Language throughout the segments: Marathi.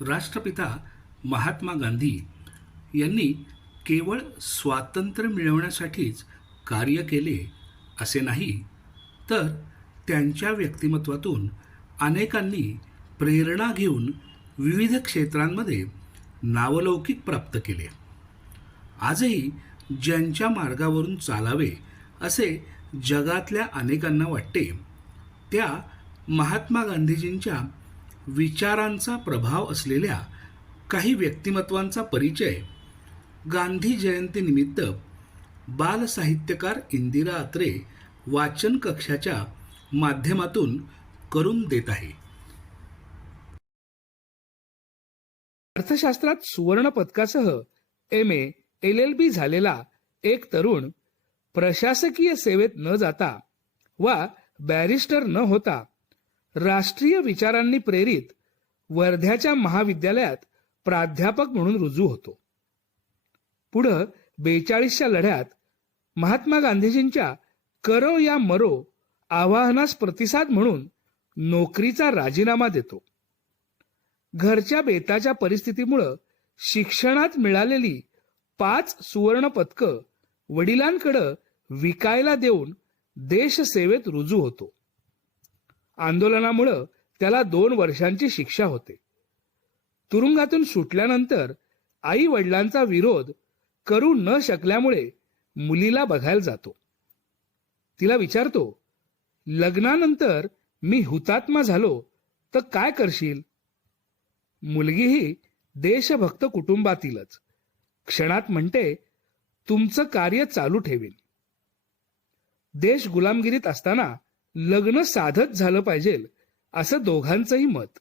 राष्ट्रपिता महात्मा गांधी यांनी केवळ स्वातंत्र्य मिळवण्यासाठीच कार्य केले असे नाही तर त्यांच्या व्यक्तिमत्वातून अनेकांनी प्रेरणा घेऊन विविध क्षेत्रांमध्ये नावलौकिक प्राप्त केले. आजही ज्यांच्या मार्गावरून चालावे असे जगातल्या अनेकांना वाटते त्या महात्मा गांधीजींच्या विचारांचा प्रभाव असलेल्या काही व्यक्तिमत्वांचा परिचय गांधी जयंतीनिमित्त बालसाहित्यकार इंदिरा अत्रे वाचन कक्षाच्या माध्यमातून करून देत आहे. अर्थशास्त्रात सुवर्ण पदकासह M A L L B झालेला एक तरुण प्रशासकीय सेवेत न जाता वा बॅरिस्टर न होता राष्ट्रीय विचारांनी प्रेरित वर्ध्याच्या महाविद्यालयात प्राध्यापक म्हणून रुजू होतो. पुढं बेचाळीसच्या लढ्यात महात्मा गांधीजींच्या करो या मरो आवाहनास प्रतिसाद म्हणून नोकरीचा राजीनामा देतो. घरच्या बेताच्या परिस्थितीमुळं शिक्षणात मिळालेली पाच सुवर्ण पदकं वडिलांकडं विकायला देऊन देशसेवेत रुजू होतो. आंदोलनामुळं त्याला दोन वर्षांची शिक्षा होते. तुरुंगातून सुटल्यानंतर आई वडिलांचा विरोध करू न शकल्यामुळे मुलीला बघायला जातो. तिला विचारतो लग्नानंतर मी हुतात्मा झालो तर काय करशील? मुलगीही देशभक्त कुटुंबातीलच. क्षणात म्हणते तुमचं कार्य चालू ठेवीन. देश गुलामगिरीत असताना लग्न साधत झालं पाहिजे असं दोघांचंही मत.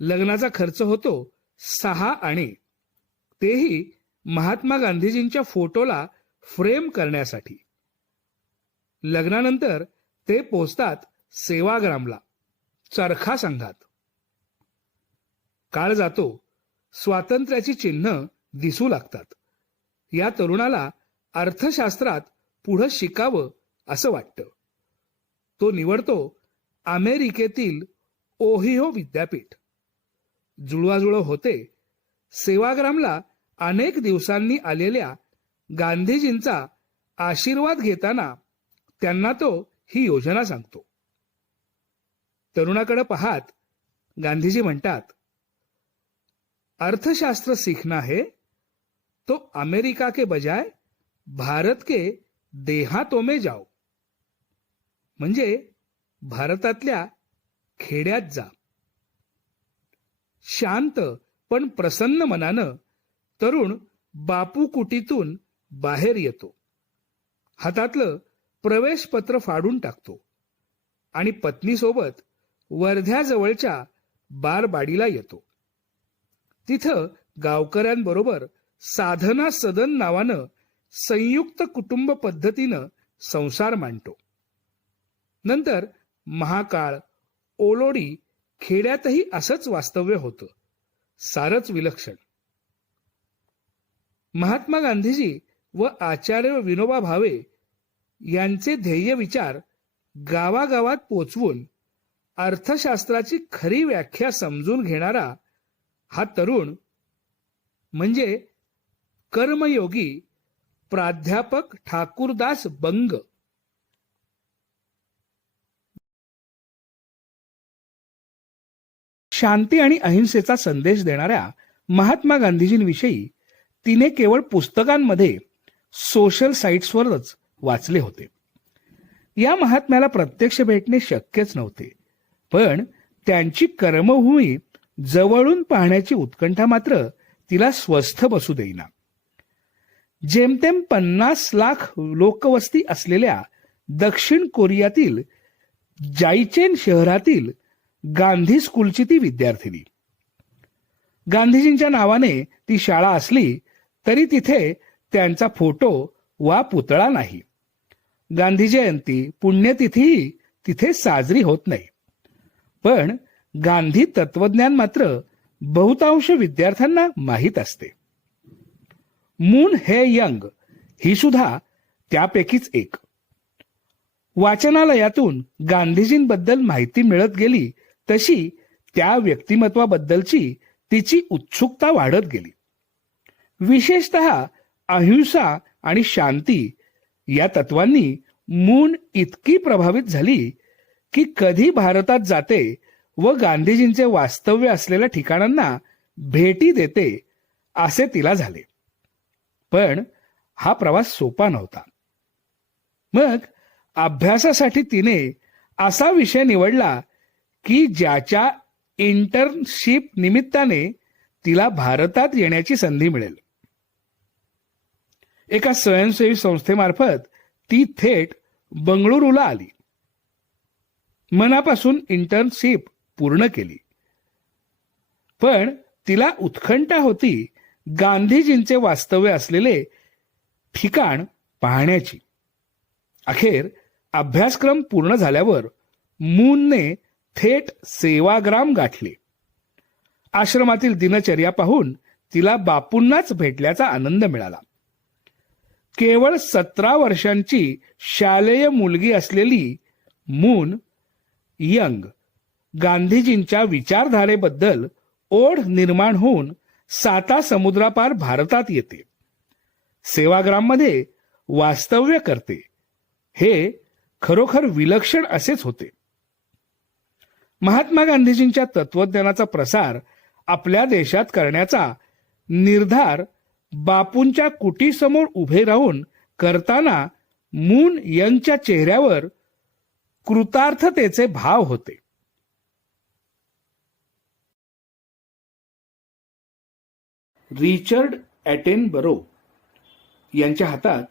लग्नाचा खर्च होतो सहा आणे तेही महात्मा गांधीजींच्या फोटोला फ्रेम करण्यासाठी. लग्नानंतर ते पोचतात सेवाग्रामला चरखा संघात. काळ जातो स्वातंत्र्याची चिन्ह दिसू लागतात. या तरुणाला अर्थशास्त्रात पुढं शिकावं असं वाटतं. तो निवडतो अमेरिकेतील ओहिओ विद्यापीठ. जुळवाजुळव होते. सेवाग्रामला अनेक दिवसांनी आलेल्या गांधीजींचा आशीर्वाद घेताना त्यांना तो ही योजना सांगतो. तरुणाकडे पाहात गांधीजी म्हणतात अर्थशास्त्र सीखना है तो अमेरिका के बजाय भारत के देहातों में जाओ. म्हणजे भारतातल्या खेड्यात जा. शांत पण प्रसन्न मनानं तरुण बापू कुटीतून बाहेर येतो. हातातलं प्रवेश पत्र फाडून टाकतो आणि पत्नीसोबत वर्ध्याजवळच्या बारबाडीला येतो. तिथं गावकऱ्यांबरोबर साधना सदन नावानं संयुक्त कुटुंब पद्धतीनं संसार मांडतो. नंतर महाकाळ ओलोडी खेड्यातही असंच वास्तव्य होतं. सारच विलक्षण. महात्मा गांधीजी व आचार्य विनोबा भावे यांचे ध्येय विचार गावागावात पोचवून अर्थशास्त्राची खरी व्याख्या समजून घेणारा हा तरुण म्हणजे कर्मयोगी प्राध्यापक ठाकूरदास बंग. शांती आणि अहिंसेचा संदेश देणाऱ्या महात्मा गांधीजींविषयी तिने केवळ पुस्तकांमध्ये सोशल साईट्सवरच वाचले होते. या महात्म्याला प्रत्यक्ष भेटणे शक्यच नव्हते. पण त्यांची कर्मभूमी जवळून पाहण्याची उत्कंठा मात्र तिला स्वस्थ बसू देईना. जेमतेम पन्नास लाख लोकवस्ती असलेल्या दक्षिण कोरियातील जायचेन शहरातील गांधी स्कूलची ती विद्यार्थिनी. गांधीजींच्या नावाने ती शाळा असली तरी तिथे त्यांचा फोटो वा पुतळा नाही. गांधी जयंती पुण्यतिथी तिथे साजरी होत नाही. पण गांधी तत्वज्ञान मात्र बहुतांश विद्यार्थ्यांना माहीत असते. मून हे यंग ही सुद्धा त्यापैकीच एक. वाचनालयातून गांधीजींबद्दल माहिती मिळत गेली तशी त्या व्यक्तिमत्वाबद्दलची तिची उत्सुकता वाढत गेली. विशेषत अहिंसा आणि शांती या तत्वांनी मून इतकी प्रभावित झाली की कधी भारतात जाते व गांधीजींचे वास्तव्य असलेल्या ठिकाणांना भेटी देते असे तिला झाले. पण हा प्रवास सोपा नव्हता. मग अभ्यासासाठी तिने असा विषय निवडला की ज्याच्या इंटर्नशिप निमित्ताने तिला भारतात येण्याची संधी मिळेल. एका स्वयंसेवी संस्थेमार्फत ती थेट बंगळुरूला आली. मनापासून इंटर्नशिप पूर्ण केली. पण तिला उत्कंठा होती गांधीजींचे वास्तव्य असलेले ठिकाण पाहण्याची. अखेर अभ्यासक्रम पूर्ण झाल्यावर मूनने थेट सेवाग्राम गाठले. आश्रमातील दिनचर्या पाहून तिला बापूंनाच भेटल्याचा आनंद मिळाला. केवळ सतरा वर्षांची शालेय मुलगी असलेली मून यंग गांधीजींच्या विचारधारेबद्दल ओढ निर्माण होऊन साता समुद्रापार भारतात येते. सेवाग्राममध्ये वास्तव्य करते. हे खरोखर विलक्षण असेच होते. महात्मा गांधीजींच्या तत्वज्ञानाचा प्रसार आपल्या देशात करण्याचा निर्धार बापूंच्या कुटीसमोर उभे राहून करताना मून यंगच्या चेहऱ्यावर कृतार्थतेचे भाव होते. रिचर्ड ॲटेनबरो यांच्या हातात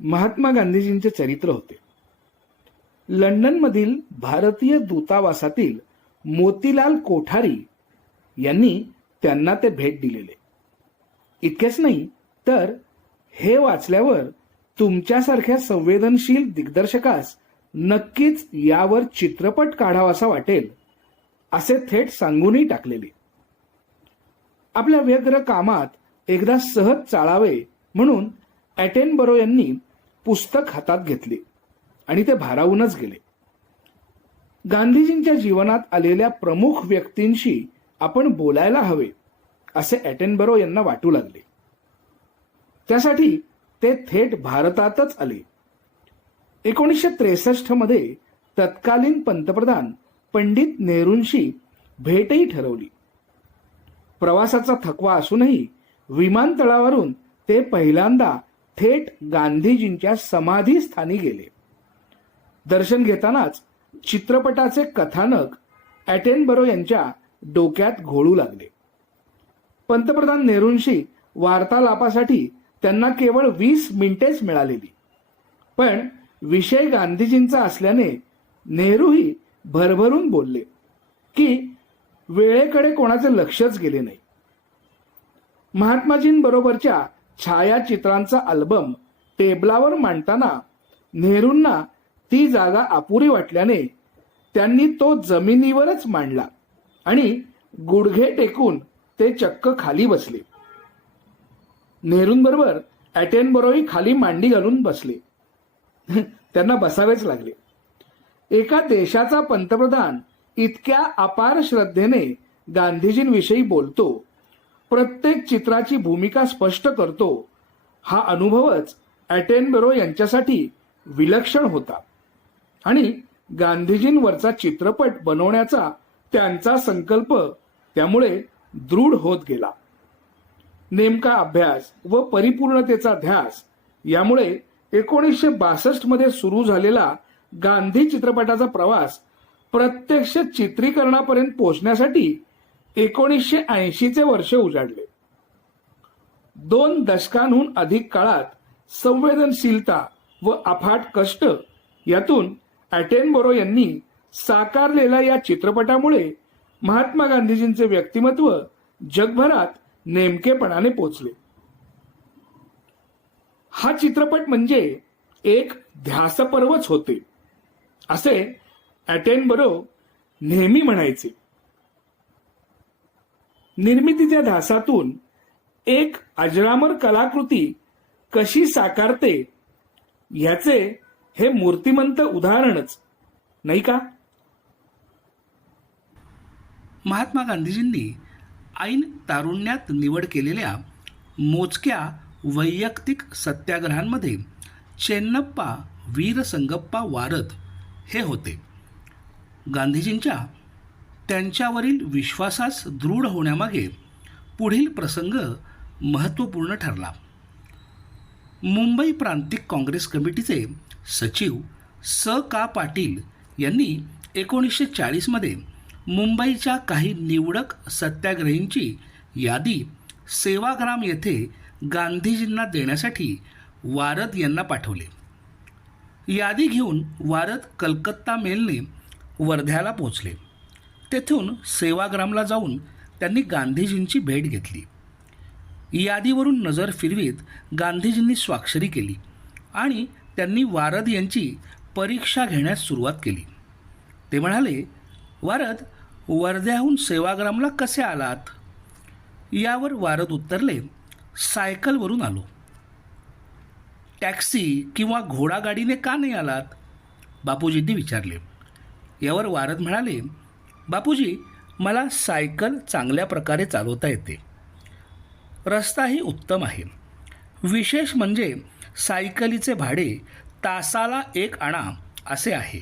महात्मा गांधीजींचे चरित्र होते. लंडनमधील भारतीय दूतावासातील मोतीलाल कोठारी यांनी त्यांना ते भेट दिलेले. इतकेच नाही तर हे वाचल्यावर तुमच्यासारख्या संवेदनशील दिग्दर्शकास नक्कीच यावर चित्रपट काढावासा वाटेल असे थेट सांगूनही टाकलेले. आपल्या व्यग्र कामात एकदा सहज चाळावे म्हणून ॲटेनबरो यांनी पुस्तक हातात घेतले आणि ते भारावूनच गेले. गांधीजींच्या जीवनात आलेल्या प्रमुख व्यक्तींशी आपण बोलायला हवे असे ॲटेनबरो यांना वाटू लागले. त्यासाठी ते थेट भारतातच आले. एकोणीसशे त्रेसष्टमध्ये तत्कालीन पंतप्रधान पंडित नेहरूंशी भेटही ठरवली. प्रवासाचा थकवा असूनही विमानतळावरून ते पहिल्यांदा थेट गांधीजींच्या समाधी स्थानी गेले. दर्शन घेतानाच चित्रपटाचे कथानक ॲटेनबरो यांच्या डोक्यात घोळू लागले. पंतप्रधान नेहरूंशी वार्तालापासाठी त्यांना केवळ वीस मिनिटेच मिळालेली. पण विषय गांधीजींचा असल्याने नेहरूही भरभरून बोलले की वेळेकडे कोणाचे लक्षच गेले नाही. महात्माजींबरोबरच्या छायाचित्रांचा अल्बम टेबलावर मांडताना नेहरूंना ती जागा अपुरी वाटल्याने त्यांनी तो जमिनीवरच मांडला आणि गुडघे टेकून ते चक्क खाली बसले. नेहरूंबरोबर ॲटेनबरोही खाली मांडी घालून बसले. त्यांना बसावेच लागले. एका देशाचा पंतप्रधान इतक्या अपार श्रद्धेने गांधीजींविषयी बोलतो प्रत्येक चित्राची भूमिका स्पष्ट करतो हा अनुभवच ॲटेनबरो यांच्यासाठी विलक्षण होता. आणि गांधीजींवरचा चित्रपट बनवण्याचा त्यांचा संकल्प त्यामुळे दृढ होत गेला. नेमका अभ्यास व परिपूर्णतेचा ध्यास यामुळे एकोणीसशे बासष्टमध्ये सुरू झालेला गांधी चित्रपटाचा प्रवास प्रत्यक्ष चित्रीकरणापर्यंत पोहोचण्यासाठी एकोणीसशे ऐंशीचे वर्ष उजाडले. दोन दशकांहून अधिक काळात संवेदनशीलता व अफाट कष्ट यातून ॲटेनबरो यांनी साकारलेल्या या चित्रपटामुळे महात्मा गांधीजींचे व्यक्तिमत्व जगभरात नेमकेपणाने पोचले. हा चित्रपट म्हणजे एक ध्यासपर्वच होते असे ॲटेनबरो नेहमी म्हणायचे. निर्मितीच्या ध्यासातून एक अजरामर कलाकृती कशी साकारते ह्याचे हे मूर्तिमंत उदाहरणच. नाही का? महात्मा गांधीजींनी ऐन तारुण्यात निवड केलेल्या मोजक्या वैयक्तिक सत्याग्रहांमध्ये चेन्नप्पा वीरसंगप्पा वारद हे होते. गांधीजींच्या त्यांच्यावरील विश्वासास दृढ होण्यामागे पुढील प्रसंग महत्त्वपूर्ण ठरला. मुंबई प्रांतिक काँग्रेस कमिटीचे सचिव स का पाटील यांनी एकोणीसशे चाळीसमध्ये मुंबईच्या काही निवडक सत्याग्रहींची यादी सेवाग्राम येथे गांधीजींना देण्यासाठी वारद यांना पाठवले. यादी घेऊन वारद कलकत्ता मेलने वर्ध्याला पोचले तेथून सेवाग्रामला जाऊन त्यांनी गांधीजींची भेट घेतली. यादीवरून नजर फिरवीत गांधीजींनी स्वाक्षरी केली आणि त्यांनी वारद यांची परीक्षा घेण्यास सुरुवात केली. ते म्हणाले वारद वर्ध्याहून सेवाग्रामला कसे आलात? यावर वारद उत्तरले सायकलवरून आलो. टॅक्सी किंवा घोडागाडीने का नाही आलात? बापूजींनी विचारले. यावर वारद म्हणाले बापूजी मला सायकल चांगल्या प्रकारे चालवता येते. रस्ताही उत्तम आहे. विशेष म्हणजे सायकलीचे भाडे तासाला एक आणा असे आहे.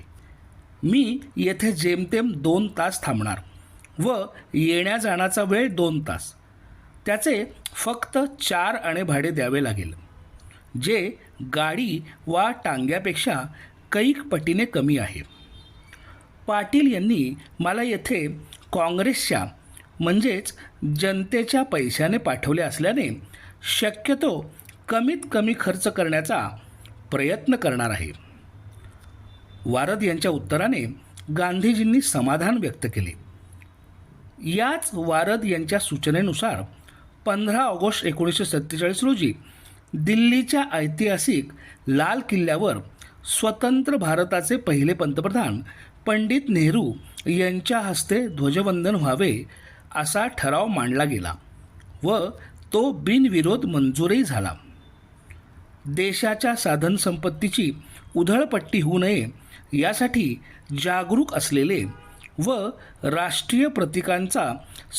मी येथे जेमतेम दोन तास थांबणार व येण्या जाण्याचा वेळ दोन तास. त्याचे फक्त चार आणे भाडे द्यावे लागेल जे गाडी वा टांग्यापेक्षा कैक पटीने कमी आहे. पाटील यांनी मला येथे काँग्रेसच्या म्हणजेच जनतेच्या पैशाने पाठवले असल्याने शक्यतो कमीत कमी खर्च करण्याचा प्रयत्न करणार आहे. वारद यांच्या उत्तराने गांधीजींनी समाधान व्यक्त केले. याच वारद यांच्या सूचनेनुसार पंधरा ऑगस्ट एकोणीसशे सत्तेचाळीस रोजी दिल्लीच्या ऐतिहासिक लाल किल्ल्यावर स्वतंत्र भारताचे पहिले पंतप्रधान पंडित नेहरू यांच्या हस्ते ध्वजवंदन व्हावे असा ठराव मांडला गेला व तो बिनविरोध मंजूरही झाला. देशाच्या साधनसंपत्तीची उधळपट्टी होऊ नये यासाठी जागरूक असलेले व राष्ट्रीय प्रतीकांचा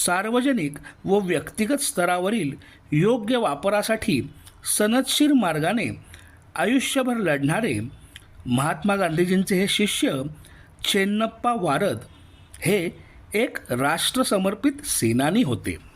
सार्वजनिक व व्यक्तिगत स्तरावरील योग्य वापरासाठी सनदशीर मार्गाने आयुष्यभर लढणारे महात्मा गांधीजींचे हे शिष्य चेन्नप्पा वारद हे एक राष्ट्रसमर्पित सेनानी होते.